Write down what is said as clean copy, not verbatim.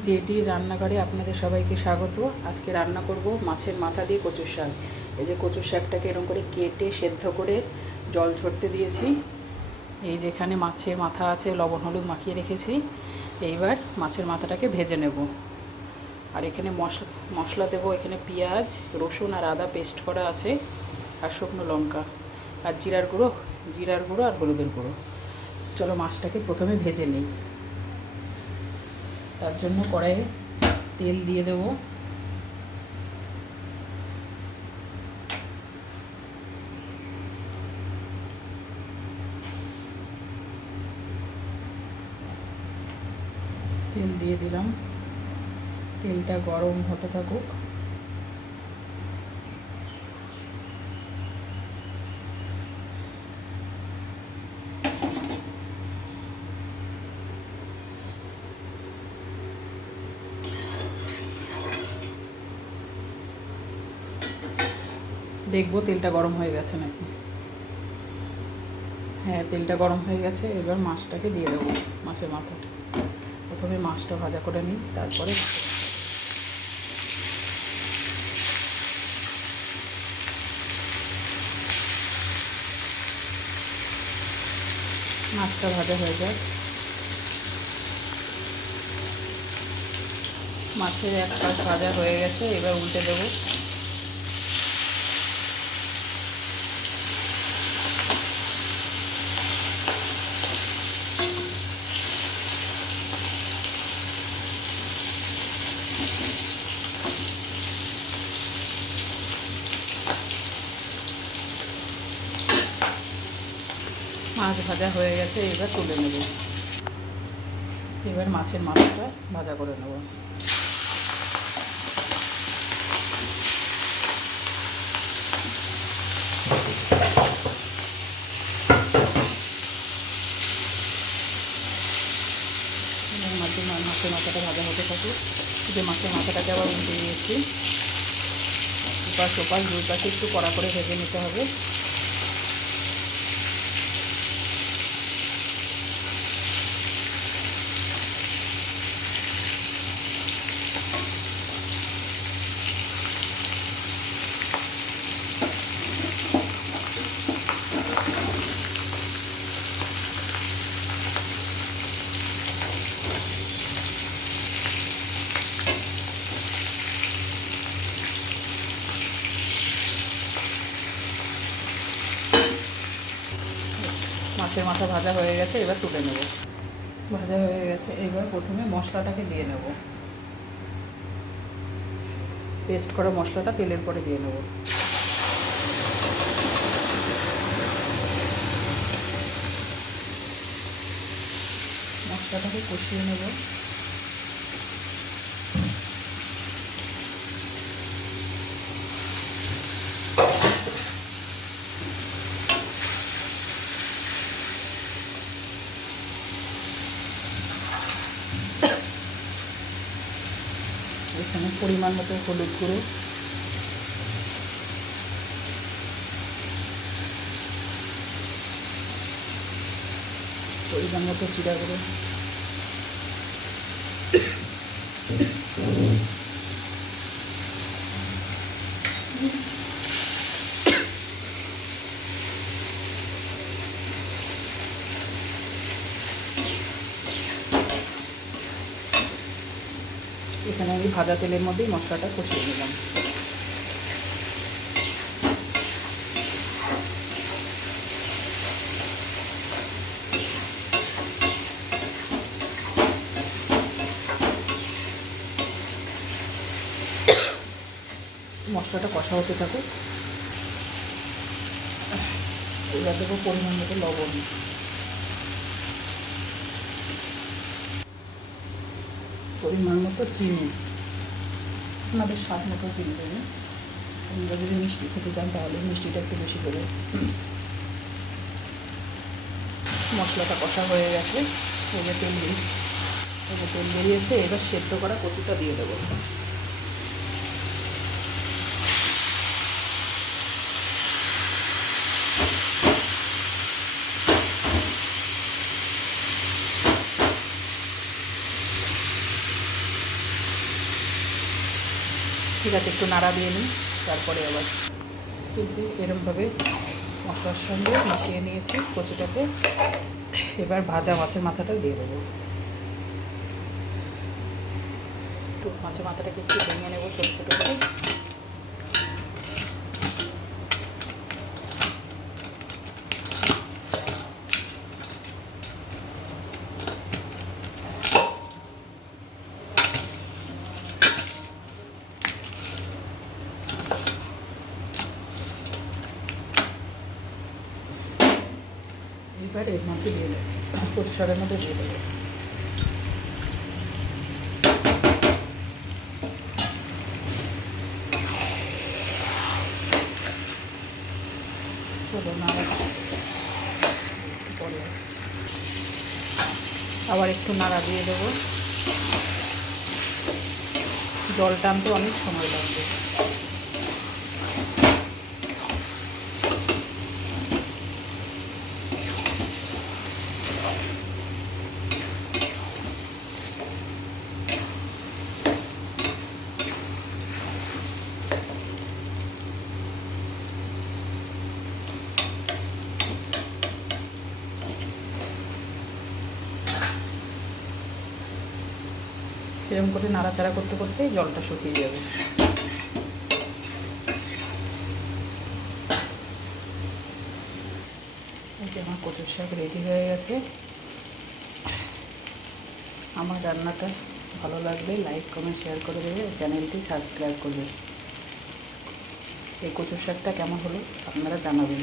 JD রান্নাঘরে আপনাদের সবাইকে স্বাগত। আজকে রান্না করব মাছের মাথা দিয়ে কচুর শাক। এই যে কচুর শাকটাকে এরকম করে কেটে সেদ্ধ করে জল ঝরতে দিয়েছি। এই যে এখানে মাছের মাথা আছে, লবণ হলুদ মাখিয়ে রেখেছি। এইবার মাছের মাথাটাকে ভেজে নেব। আর এখানে মশলা দেবো। এখানে পেঁয়াজ, রসুন আর আদা পেস্ট করা আছে, আর শুকনো লঙ্কা, আর জিরার গুঁড়ো আর হলুদের গুঁড়ো। চলো মাছটাকে প্রথমে ভেজে নিই। তার জন্য কড়াইয়ে তেল দিয়ে দেবো। তেল দিয়ে দিলাম, তেলটা গরম হতে থাকুক। দেখবো তেলটা গরম হয়ে গেছে নাকি। হ্যাঁ, তেলটা গরম হয়ে গেছে। এবার মাছটাকে দিয়ে দেবো, মাছের মাথাটা। প্রথমে মাছটা ভাজা করে নিই, তারপরে মাছটা ভাজা হয়ে যাক। মাছের এক পাশ ভাজা হয়ে গেছে, এবার উল্টে দেবো। মাছ ভাজা হয়ে গেছে, এবার তুলে নেব। এবার মাছের মাথাটা ভাজা করে নেব। মাছের মাথাটা ভাজা হতে থাকে। যে মাছের মাথাটাকে আবার উল্টে দিয়েছি। এপাশ ওপাশ দুই পাশে একটু কড়া করে ভেজে নিতে হবে। মাছের মাথা ভাজা হয়ে গেছে, এবার তুলে নেব। ভাজা হয়ে গেছে, এবার প্রথমে মশলাটাকে দিয়ে নেব। পেস্ট করা মশলাটা তেলের পরে দিয়ে নেব। মশলাটাকে কষিয়ে নেব। এখানে পরিমাণ মতো হলুদ গুঁড়ো, পরিমাণ মতো জিরা গুঁড়ো, এখানে আমি ভাজা তেলের মধ্যেই মশলাটা কষিয়ে নিলাম। মশলাটা কষা হতে থাকুক। এবার দেবো পরিমাণ মতো লবণ, পরিমাণ মতো চিনি, আপনাদের স্বাদ মতো চিনি দেবেন। আপনারা যদি মিষ্টি খেতে চান তাহলে মিষ্টিটা একটু বেশি করে। মশলাটা কষা হয়ে গেছে, এবার তেল বেরিয়েছে। এবার সেদ্ধ করা কচুটা দিয়ে দেবো। ঠিক আছে, একটু নাড়া দিয়ে নিই, তারপরে আবার এই যে এরমভাবে মশলার সঙ্গে মিশিয়ে নিয়েছি কচুটাকে। এবার ভাজা মাছের মাথাটা দিয়ে দেবো। একটু মাছের মাথাটাকে একটু ভেঙে নেবো ছোটো ছোটো করে। এবার এর মধ্যে দিয়ে দেবো, কচু শাকের মধ্যে দিয়ে দেবো। চলো নাড়া পরে আসছি, আবার একটু নাড়া দিয়ে দেবো। জল টানতে অনেক সময় লাগবে। এরকম করে নাড়াচাড়া করতে করতে জলটা শুকিয়ে যাবে। এই যে আমার কচুর শাক রেডি হয়ে গেছে। আমার রান্নাটা ভালো লাগলে লাইক কমেন্ট শেয়ার করে দেবে, চ্যানেলটি সাবস্ক্রাইব করবে। এই কচুর শাকটা কেমন হলো আপনারা জানাবেন।